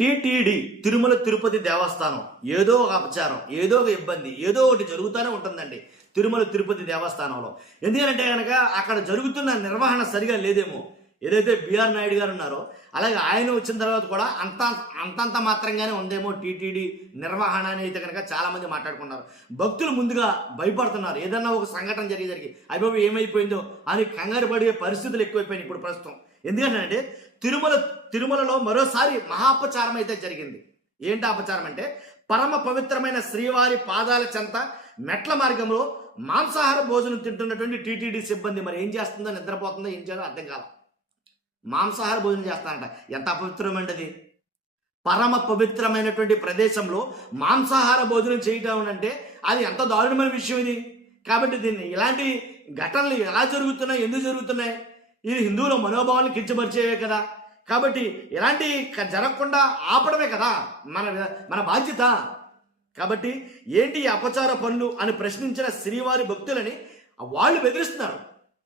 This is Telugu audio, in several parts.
టీటీడీ తిరుమల తిరుపతి దేవస్థానం ఏదో ఒక అపచారం, ఏదో ఒక ఇబ్బంది, ఏదో ఒకటి జరుగుతూనే ఉంటుందండి తిరుమల తిరుపతి దేవస్థానంలో. ఎందుకంటే కనుక అక్కడ జరుగుతున్న నిర్వహణ సరిగా లేదేమో. ఏదైతే బిఆర్ నాయుడు గారు ఉన్నారో అలాగే ఆయన వచ్చిన తర్వాత కూడా అంతంత మాత్రంగానే ఉందేమో టీటీడీ నిర్వహణ అని అయితే కనుక చాలామంది మాట్లాడుకున్నారు. భక్తులు ముందుగా భయపడుతున్నారు. ఏదన్నా ఒక సంఘటన జరిగి అయిపోయి ఏమైపోయిందో అని కంగారు పడే పరిస్థితులు ఎక్కువైపోయినాయి ఇప్పుడు ప్రస్తుతం. ఎందుకంటే తిరుమలలో మరోసారి మహాపచారం అయితే జరిగింది. ఏంటి అపచారం అంటే, పరమ పవిత్రమైన శ్రీవారి పాదాల చెంత మెట్ల మార్గంలో మాంసాహార భోజనం తింటున్నటువంటి టీటీడీ సిబ్బంది మరి ఏం చేస్తుందో, నిద్రపోతుందో, ఏం చేయాలో అర్థం కాల. మాంసాహార భోజనం చేస్తానంట. ఎంత అపవిత్రమైనది! పరమ పవిత్రమైనటువంటి ప్రదేశంలో మాంసాహార భోజనం చేయటం అంటే అది ఎంత దారుణమైన విషయం ఇది. కాబట్టి దీన్ని ఇలాంటి ఘటనలు ఎలా జరుగుతున్నాయి, ఎందుకు జరుగుతున్నాయి? ఇది హిందువుల మనోభావాలను కించపరిచేవే కదా. కాబట్టి ఇలాంటి జరగకుండా ఆపడమే కదా మన బాధ్యత. కాబట్టి ఏంటి ఈ అపచార పనులు అని ప్రశ్నించిన శ్రీవారి భక్తులని వాళ్ళు బెదిరిస్తున్నారు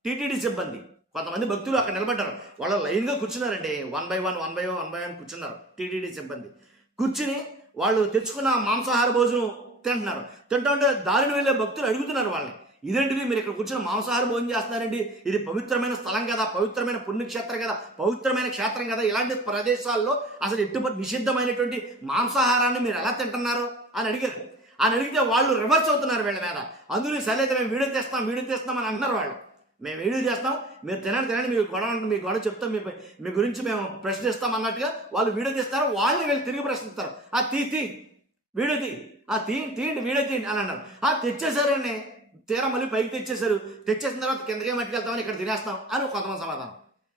టీటీడీ సిబ్బంది. కొంతమంది భక్తులు అక్కడ నిలబడ్డారు, వాళ్ళు లైన్గా కూర్చున్నారండి. వన్ బై వన్ కూర్చున్నారు టీటీడీ సిబ్బంది. కూర్చుని వాళ్ళు తెచ్చుకున్న మాంసాహార భోజనం తింటున్నారు. తింటుంటే దారిని వెళ్ళే భక్తులు అడుగుతున్నారు వాళ్ళని, ఇదేంటిది మీరు ఇక్కడ కూర్చొని మాంసాహార భోజనం చేస్తున్నారండి, ఇది పవిత్రమైన స్థలం కదా, పవిత్రమైన పుణ్యక్షేత్రం కదా, పవిత్రమైన క్షేత్రం కదా, ఇలాంటి ప్రదేశాల్లో అసలు ఎటువంటి నిషిద్ధమైనటువంటి మాంసాహారాన్ని మీరు ఎలా తింటున్నారు అని అడిగారు. అని అడిగితే వాళ్ళు రివర్స్ అవుతున్నారు వీళ్ళ మీద. అందులో సరైతే మేము వీడియో తీస్తాం అని అంటున్నారు వాళ్ళు. మేము వీడియో చేస్తాం, మీరు తినండి, మీ గొడవ చెప్తాం, మీ గురించి మేము ప్రశ్నిస్తాం అన్నట్టుగా వాళ్ళు వీడియో తీస్తారు. వాళ్ళని వీళ్ళు తిరిగి ప్రశ్నిస్తారు. వీడియో తీయండి వీడియో తీయండి అని అన్నారు. తెచ్చేసారండి, తీరా మళ్ళీ పైకి తెచ్చేసిన తర్వాత కిందకే మట్టుకెళ్తామని ఇక్కడ తినేస్తాం అని కొంతమంది సమాధానం.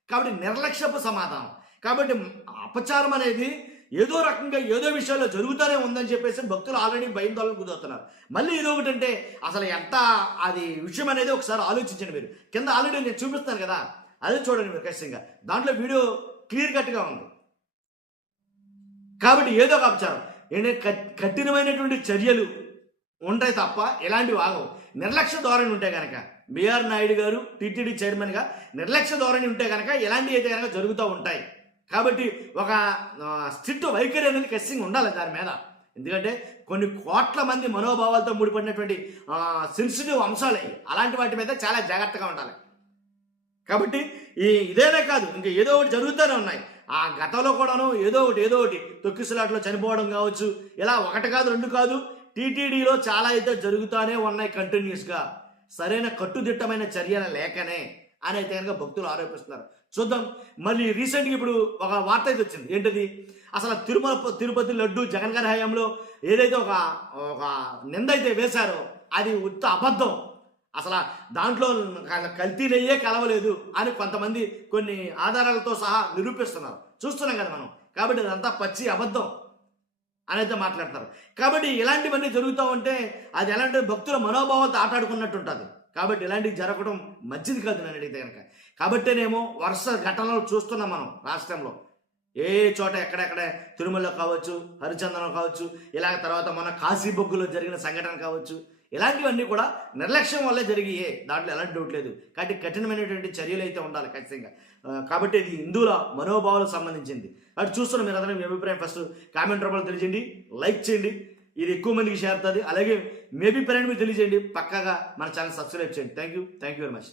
కాబట్టి నిర్లక్ష్యపు సమాధానం. కాబట్టి అపచారం అనేది ఏదో రకంగా ఏదో విషయాల్లో జరుగుతూనే ఉందని చెప్పేసి భక్తులు ఆల్రెడీ భయందోళన కుదురుతున్నారు. మళ్ళీ ఏదో ఒకటి అంటే అసలు ఎంత అది విషయం అనేది ఒకసారి ఆలోచించండి మీరు. కింద ఆల్రెడీ నేను చూపిస్తాను కదా, అదే చూడండి మీరు ఖచ్చితంగా. దాంట్లో వీడియో క్లియర్ కట్గా ఉంది. కాబట్టి ఏదో ఒక అపచారం ఏంటంటే కఠినమైనటువంటి చర్యలు ఉంటాయి తప్ప ఎలాంటివి ఆగవు. నిర్లక్ష్య ధోరణి ఉంటే కనుక, బిఆర్ నాయుడు గారు టీటీడీ చైర్మన్గా నిర్లక్ష్య ధోరణి ఉంటే కనుక ఎలాంటివి అయితే కనుక జరుగుతూ ఉంటాయి. కాబట్టి ఒక స్ట్రిక్ట్ వైఖరి అనేది ఖచ్చితంగా ఉండాలి దాని మీద. ఎందుకంటే కొన్ని కోట్ల మంది మనోభావాలతో ముడిపడినటువంటి సెన్సిటివ్ అంశాలు అలాంటి వాటి మీద చాలా జాగ్రత్తగా ఉండాలి. కాబట్టి ఇదేనే కాదు, ఇంకా ఏదో ఒకటి జరుగుతూనే ఉన్నాయి. ఆ గతంలో కూడాను ఏదో ఒకటి తొక్కిసలాట్లో చనిపోవడం కావచ్చు, ఇలా ఒకటి కాదు రెండు కాదు, టీటీడీలో చాలా అయితే జరుగుతూనే ఉన్నాయి కంటిన్యూస్గా. సరైన కట్టుదిట్టమైన చర్యలు లేకనే అని అయితే కనుక భక్తులు ఆరోపిస్తున్నారు. చూద్దాం. మళ్ళీ రీసెంట్గా ఇప్పుడు ఒక వార్త అయితే వచ్చింది. ఏంటది? అసలు తిరుపతి లడ్డు జగన్ గారి హయాంలో ఏదైతే ఒక నింద అయితే వేశారో అది ఉత్త అబద్ధం. అసలు దాంట్లో కల్తీ నెయ్యే కలవలేదు అని కొంతమంది కొన్ని ఆధారాలతో సహా నిరూపిస్తున్నారు. చూస్తున్నాం కదా మనం. కాబట్టి అదంతా పచ్చి అబద్ధం అని అయితే మాట్లాడతారు. కాబట్టి ఇలాంటివన్నీ జరుగుతూ ఉంటే అది ఎలాంటి భక్తుల మనోభావాలతో ఆటాడుకున్నట్టు ఉంటుంది. కాబట్టి ఇలాంటివి జరగడం మంచిది కాదు నన్ను అడిగితే కనుక. కాబట్టేనేమో వరుస ఘటనలు చూస్తున్నాం మనం రాష్ట్రంలో. ఏ చోట ఎక్కడెక్కడ తిరుమలలో కావచ్చు, హరిచందనం కావచ్చు, ఇలాగ తర్వాత మన కాశీబొగ్గులో జరిగిన సంఘటన కావచ్చు, ఇలాంటివన్నీ కూడా నిర్లక్ష్యం వల్లే జరిగాయే, దాంట్లో ఎలాంటి డౌట్ లేదు. కాబట్టి కఠినమైనటువంటి చర్యలు అయితే ఉండాలి ఖచ్చితంగా. కాబట్టి ఇది హిందువుల మనోభావాలకు సంబంధించింది. అటు చూస్తున్న మీరు అందరూ మీ అభిప్రాయం ఫస్ట్ కామెంట్ రూపంలో తెలియజేయండి, లైక్ చేయండి, ఇది ఎక్కువ మందికి షేర్ అవుతుంది. అలాగే మీ అభిప్రాయాన్ని మీరు తెలియజేయండి, పక్కాగా మన ఛానల్ సబ్స్క్రైబ్ చేయండి. Thank you very much.